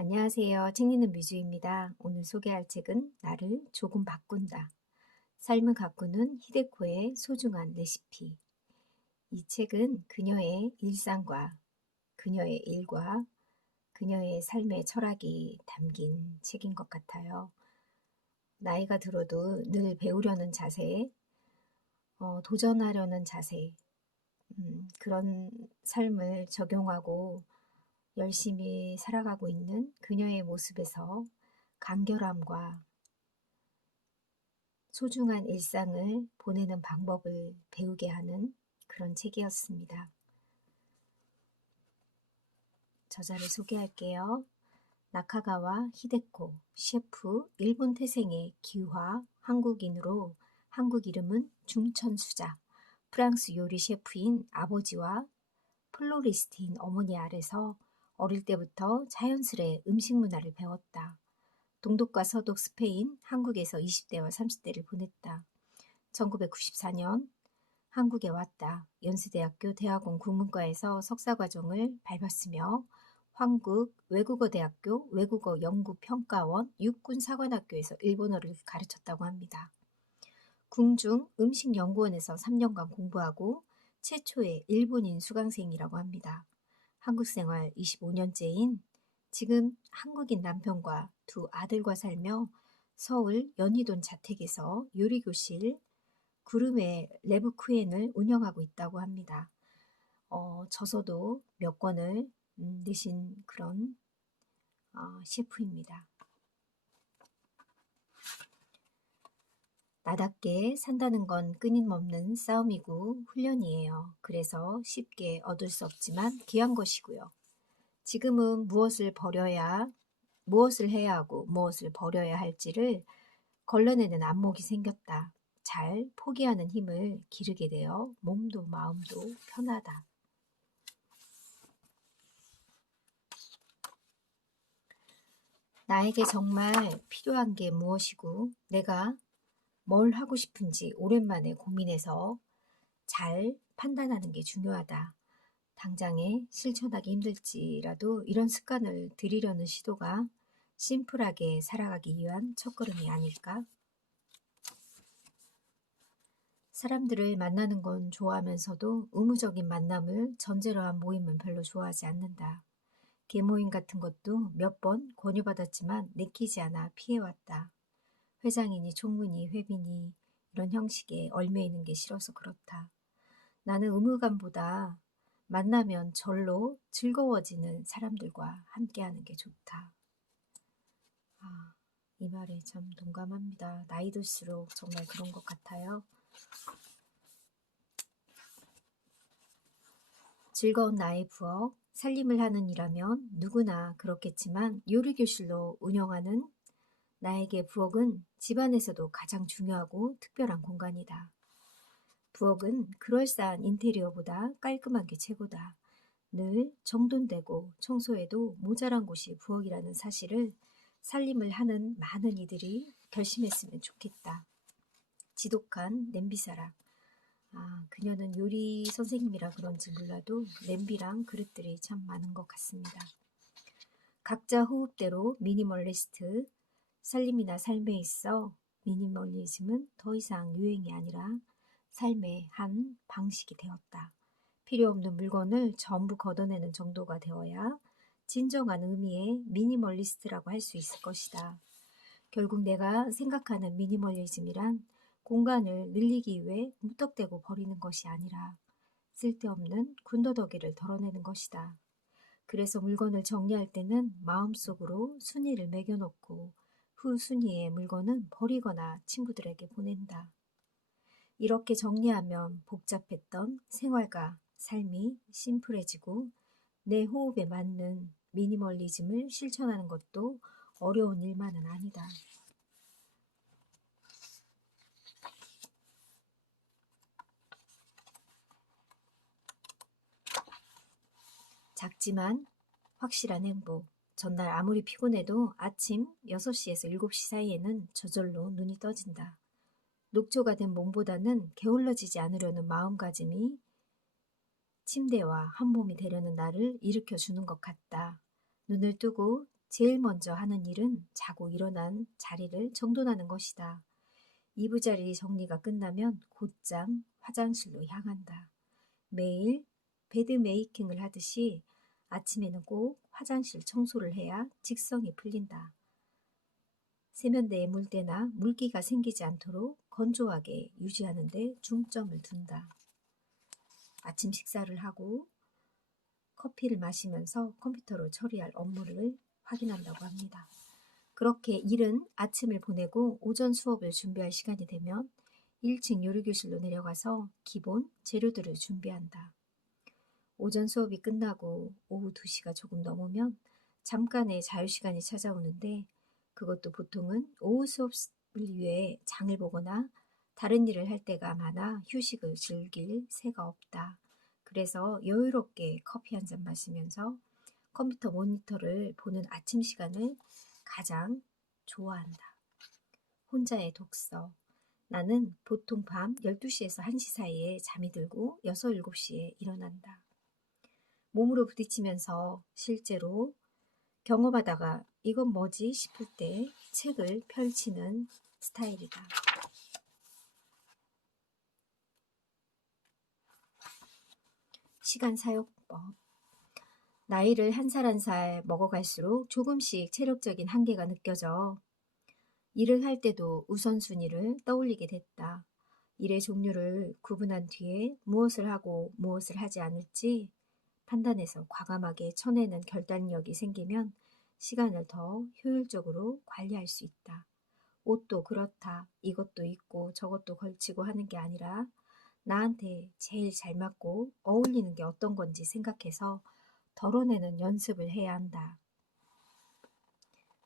안녕하세요. 책 읽는 뮤즈입니다. 오늘 소개할 책은 나를 조금 바꾼다. 삶을 가꾸는 히데코의 소중한 레시피. 이 책은 그녀의 일상과 그녀의 일과 그녀의 삶의 철학이 담긴 책인 것 같아요. 나이가 들어도 늘 배우려는 자세, 어, 도전하려는 자세, 음, 그런 삶을 적용하고 열심히 살아가고 있는 그녀의 모습에서 간결함과 소중한 일상을 보내는 방법을 배우게 하는 그런 책이었습니다. 저자를 소개할게요. 나카가와 히데코, 셰프, 일본 태생의 기화, 한국인으로 한국 이름은 중천수자, 프랑스 요리 셰프인 아버지와 플로리스트인 어머니 아래서 어릴 때부터 자연스레 음식 문화를 배웠다. 동독과 서독 스페인, 한국에서 20대와 30대를 보냈다. 1994년 한국에 왔다. 연세대학교 대학원 국문과에서 석사과정을 밟았으며 한국 외국어대학교 외국어 연구평가원 육군사관학교에서 일본어를 가르쳤다고 합니다. 궁중 음식연구원에서 3년간 공부하고 최초의 일본인 수강생이라고 합니다. 한국 생활 25년째인 지금 한국인 남편과 두 아들과 살며 서울 연희동 자택에서 요리교실 구름의 레브쿠엔을 운영하고 있다고 합니다. 어, 저서도 몇 권을 음, 내신 그런 어, 셰프입니다. 나답게 산다는 건 끊임없는 싸움이고 훈련이에요. 그래서 쉽게 얻을 수 없지만 귀한 것이고요. 지금은 무엇을 버려야, 무엇을 해야 하고 무엇을 버려야 할지를 걸러내는 안목이 생겼다. 잘 포기하는 힘을 기르게 되어 몸도 마음도 편하다. 나에게 정말 필요한 게 무엇이고 내가 뭘 하고 싶은지 오랜만에 고민해서 잘 판단하는 게 중요하다. 당장에 실천하기 힘들지라도 이런 습관을 들이려는 시도가 심플하게 살아가기 위한 첫걸음이 아닐까? 사람들을 만나는 건 좋아하면서도 의무적인 만남을 전제로 한 모임은 별로 좋아하지 않는다. 개모임 같은 것도 몇 번 권유받았지만 내키지 않아 피해왔다. 회장이니 총무니 회비니 이런 형식에 얽매이는 게 싫어서 그렇다. 나는 의무감보다 만나면 절로 즐거워지는 사람들과 함께하는 게 좋다. 아, 이 말에 참 동감합니다. 나이 들수록 정말 그런 것 같아요. 즐거운 나의 부엌, 살림을 하는 이라면 누구나 그렇겠지만 요리교실로 운영하는 나에게 부엌은 집안에서도 가장 중요하고 특별한 공간이다. 부엌은 그럴싸한 인테리어보다 깔끔한 게 최고다. 늘 정돈되고 청소해도 모자란 곳이 부엌이라는 사실을 살림을 하는 많은 이들이 결심했으면 좋겠다. 지독한 냄비사랑. 아, 그녀는 요리 선생님이라 그런지 몰라도 냄비랑 그릇들이 참 많은 것 같습니다. 각자 호흡대로 미니멀리스트, 살림이나 삶에 있어 미니멀리즘은 더 이상 유행이 아니라 삶의 한 방식이 되었다. 필요 없는 물건을 전부 걷어내는 정도가 되어야 진정한 의미의 미니멀리스트라고 할 수 있을 것이다. 결국 내가 생각하는 미니멀리즘이란 공간을 늘리기 위해 무턱대고 버리는 것이 아니라 쓸데없는 군더더기를 덜어내는 것이다. 그래서 물건을 정리할 때는 마음속으로 순위를 매겨놓고 후순위의 물건은 버리거나 친구들에게 보낸다. 이렇게 정리하면 복잡했던 생활과 삶이 심플해지고 내 호흡에 맞는 미니멀리즘을 실천하는 것도 어려운 일만은 아니다. 작지만 확실한 행복. 전날 아무리 피곤해도 아침 6시에서 7시 사이에는 저절로 눈이 떠진다. 녹초가 된 몸보다는 게을러지지 않으려는 마음가짐이 침대와 한 몸이 되려는 나를 일으켜 주는 것 같다. 눈을 뜨고 제일 먼저 하는 일은 자고 일어난 자리를 정돈하는 것이다. 이부자리 정리가 끝나면 곧장 화장실로 향한다. 매일 베드 메이킹을 하듯이 아침에는 꼭 화장실 청소를 해야 직성이 풀린다. 세면대에 물때나 물기가 생기지 않도록 건조하게 유지하는 데 중점을 둔다. 아침 식사를 하고 커피를 마시면서 컴퓨터로 처리할 업무를 확인한다고 합니다. 그렇게 일은 아침을 보내고 오전 수업을 준비할 시간이 되면 1층 요리교실로 내려가서 기본 재료들을 준비한다. 오전 수업이 끝나고 오후 2시가 조금 넘으면 잠깐의 자유시간이 찾아오는데 그것도 보통은 오후 수업을 위해 장을 보거나 다른 일을 할 때가 많아 휴식을 즐길 새가 없다. 그래서 여유롭게 커피 한 잔 마시면서 컴퓨터 모니터를 보는 아침 시간을 가장 좋아한다. 혼자의 독서. 나는 보통 밤 12시에서 1시 사이에 잠이 들고 6, 7시에 일어난다. 몸으로 부딪히면서 실제로 경험하다가 이건 뭐지 싶을 때 책을 펼치는 스타일이다. 시간 사용법. 나이를 한 살 한 살 먹어갈수록 조금씩 체력적인 한계가 느껴져. 일을 할 때도 우선순위를 떠올리게 됐다. 일의 종류를 구분한 뒤에 무엇을 하고 무엇을 하지 않을지 판단해서 과감하게 쳐내는 결단력이 생기면 시간을 더 효율적으로 관리할 수 있다. 옷도 그렇다. 이것도 입고 저것도 걸치고 하는 게 아니라 나한테 제일 잘 맞고 어울리는 게 어떤 건지 생각해서 덜어내는 연습을 해야 한다.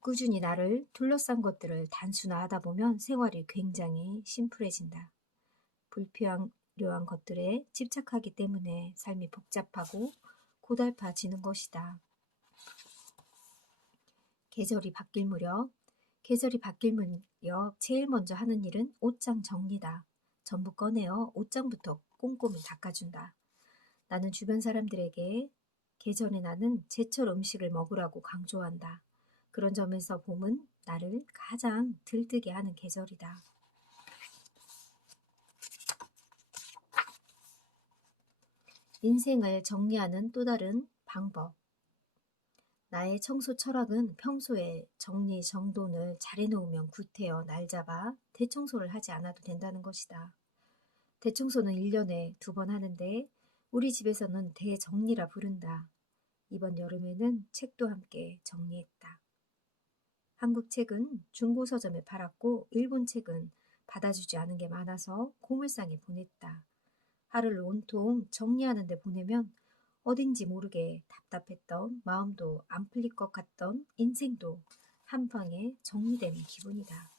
꾸준히 나를 둘러싼 것들을 단순화하다 보면 생활이 굉장히 심플해진다. 불필요한 것들에 집착하기 때문에 삶이 복잡하고 고달파지는 것이다. 계절이 바뀔 무렵, 계절이 바뀔 무렵 제일 먼저 하는 일은 옷장 정리다. 전부 꺼내어 옷장부터 꼼꼼히 닦아준다. 나는 주변 사람들에게 계절에 나는 제철 음식을 먹으라고 강조한다. 그런 점에서 봄은 나를 가장 들뜨게 하는 계절이다. 인생을 정리하는 또 다른 방법. 나의 청소 철학은 평소에 정리 정돈을 잘 해놓으면 구태여 날 잡아 대청소를 하지 않아도 된다는 것이다. 대청소는 1년에 두 번 하는데 우리 집에서는 대정리라 부른다. 이번 여름에는 책도 함께 정리했다. 한국 책은 중고 서점에 팔았고 일본 책은 받아주지 않은 게 많아서 고물상에 보냈다. 하루를 온통 정리하는 데 보내면 어딘지 모르게 답답했던 마음도 안 풀릴 것 같던 인생도 한 방에 정리되는 기분이다.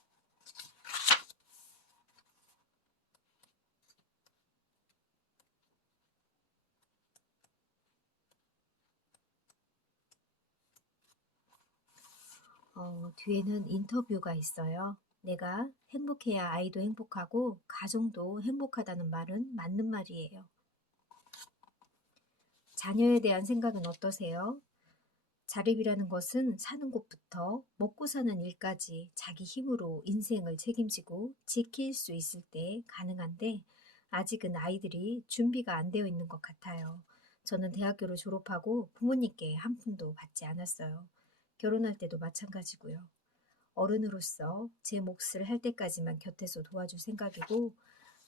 어, 뒤에는 인터뷰가 있어요. 내가 행복해야 아이도 행복하고 가정도 행복하다는 말은 맞는 말이에요. 자녀에 대한 생각은 어떠세요? 자립이라는 것은 사는 곳부터 먹고 사는 일까지 자기 힘으로 인생을 책임지고 지킬 수 있을 때 가능한데 아직은 아이들이 준비가 안 되어 있는 것 같아요. 저는 대학교를 졸업하고 부모님께 한 푼도 받지 않았어요. 결혼할 때도 마찬가지고요. 어른으로서 제 몫을 할 때까지만 곁에서 도와줄 생각이고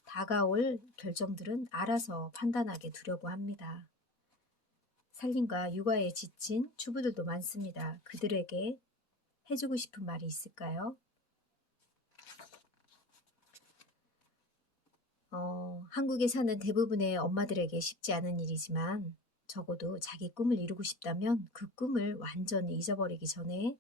다가올 결정들은 알아서 판단하게 두려고 합니다. 살림과 육아에 지친 주부들도 많습니다. 그들에게 해주고 싶은 말이 있을까요? 어, 한국에 사는 대부분의 엄마들에게 쉽지 않은 일이지만 적어도 자기 꿈을 이루고 싶다면 그 꿈을 완전히 잊어버리기 전에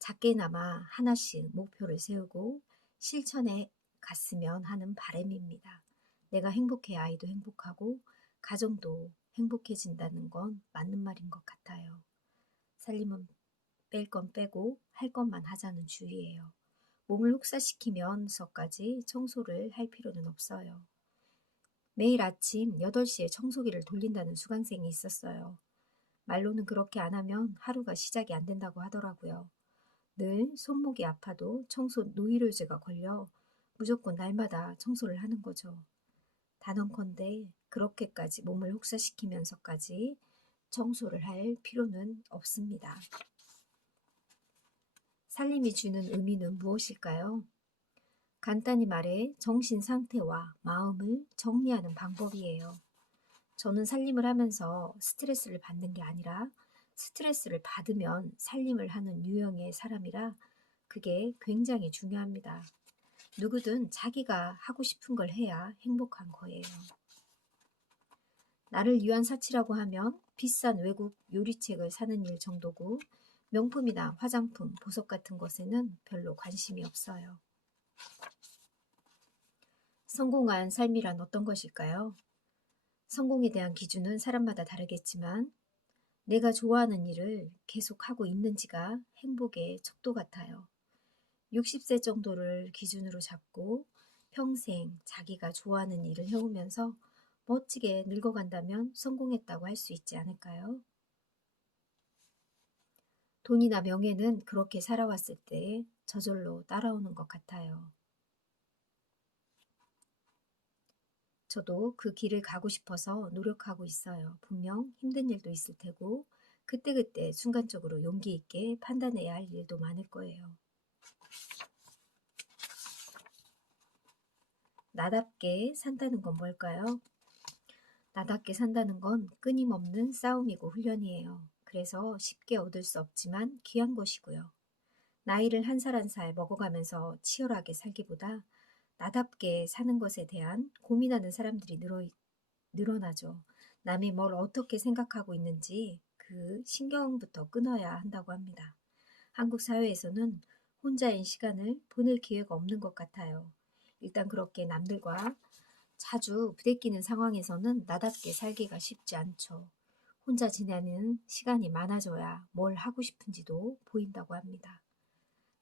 작게나마 하나씩 목표를 세우고 실천에 갔으면 하는 바람입니다. 내가 행복해 아이도 행복하고 가정도 행복해진다는 건 맞는 말인 것 같아요. 살림은 뺄 건 빼고 할 것만 하자는 주의예요. 몸을 혹사시키면서까지 청소를 할 필요는 없어요. 매일 아침 8시에 청소기를 돌린다는 수강생이 있었어요. 말로는 그렇게 안 하면 하루가 시작이 안 된다고 하더라고요. 늘 손목이 아파도 청소 노이로제가 걸려 무조건 날마다 청소를 하는 거죠. 단언컨대 그렇게까지 몸을 혹사시키면서까지 청소를 할 필요는 없습니다. 살림이 주는 의미는 무엇일까요? 간단히 말해 정신 상태와 마음을 정리하는 방법이에요. 저는 살림을 하면서 스트레스를 받는 게 아니라 스트레스를 받으면 살림을 하는 유형의 사람이라 그게 굉장히 중요합니다. 누구든 자기가 하고 싶은 걸 해야 행복한 거예요. 나를 위한 사치라고 하면 비싼 외국 요리책을 사는 일 정도고 명품이나 화장품, 보석 같은 것에는 별로 관심이 없어요. 성공한 삶이란 어떤 것일까요? 성공에 대한 기준은 사람마다 다르겠지만 내가 좋아하는 일을 계속하고 있는지가 행복의 척도 같아요. 60세 정도를 기준으로 잡고 평생 자기가 좋아하는 일을 해오면서 멋지게 늙어간다면 성공했다고 할 수 있지 않을까요? 돈이나 명예는 그렇게 살아왔을 때 저절로 따라오는 것 같아요. 저도 그 길을 가고 싶어서 노력하고 있어요. 분명 힘든 일도 있을 테고, 그때그때 순간적으로 용기 있게 판단해야 할 일도 많을 거예요. 나답게 산다는 건 뭘까요? 나답게 산다는 건 끊임없는 싸움이고 훈련이에요. 그래서 쉽게 얻을 수 없지만 귀한 것이고요. 나이를 한 살 한 살 먹어가면서 치열하게 살기보다 나답게 사는 것에 대한 고민하는 사람들이 늘어, 늘어나죠. 남이 뭘 어떻게 생각하고 있는지 그 신경부터 끊어야 한다고 합니다. 한국 사회에서는 혼자인 시간을 보낼 기회가 없는 것 같아요. 일단 그렇게 남들과 자주 부대끼는 상황에서는 나답게 살기가 쉽지 않죠. 혼자 지내는 시간이 많아져야 뭘 하고 싶은지도 보인다고 합니다.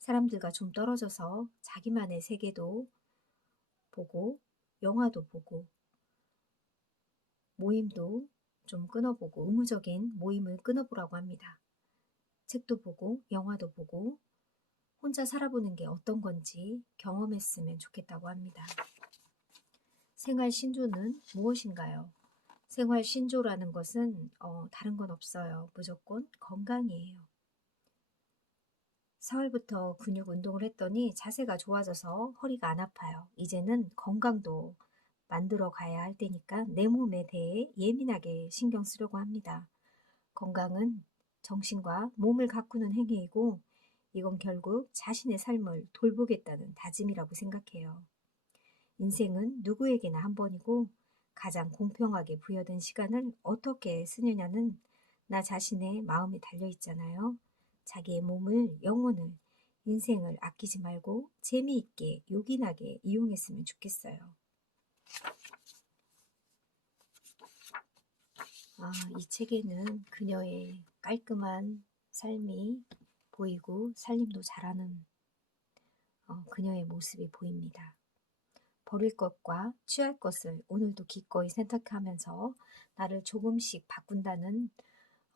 사람들과 좀 떨어져서 자기만의 세계도 보고 영화도 보고 모임도 좀 끊어보고 의무적인 모임을 끊어보라고 합니다. 책도 보고 영화도 보고 혼자 살아보는 게 어떤 건지 경험했으면 좋겠다고 합니다. 생활 신조는 무엇인가요? 생활 신조라는 것은 어, 다른 건 없어요. 무조건 건강이에요. 4월부터 근육 운동을 했더니 자세가 좋아져서 허리가 안 아파요. 이제는 건강도 만들어 가야 할 때니까 내 몸에 대해 예민하게 신경 쓰려고 합니다. 건강은 정신과 몸을 가꾸는 행위이고 이건 결국 자신의 삶을 돌보겠다는 다짐이라고 생각해요. 인생은 누구에게나 한 번이고 가장 공평하게 부여된 시간을 어떻게 쓰느냐는 나 자신의 마음에 달려 있잖아요. 자기의 몸을, 영혼을, 인생을 아끼지 말고 재미있게 요긴하게 이용했으면 좋겠어요. 아, 이 책에는 그녀의 깔끔한 삶이 보이고 살림도 잘하는 어, 그녀의 모습이 보입니다. 버릴 것과 취할 것을 오늘도 기꺼이 선택하면서 나를 조금씩 바꾼다는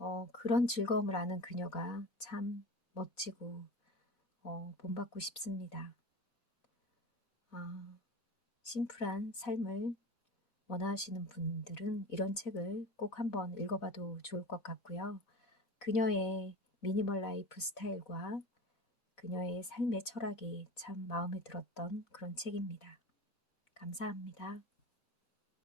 어, 그런 즐거움을 아는 그녀가 참 멋지고 어, 본받고 싶습니다. 아, 심플한 삶을 원하시는 분들은 이런 책을 꼭 한번 읽어봐도 좋을 것 같고요. 그녀의 미니멀 라이프 스타일과 그녀의 삶의 철학이 참 마음에 들었던 그런 책입니다. 감사합니다.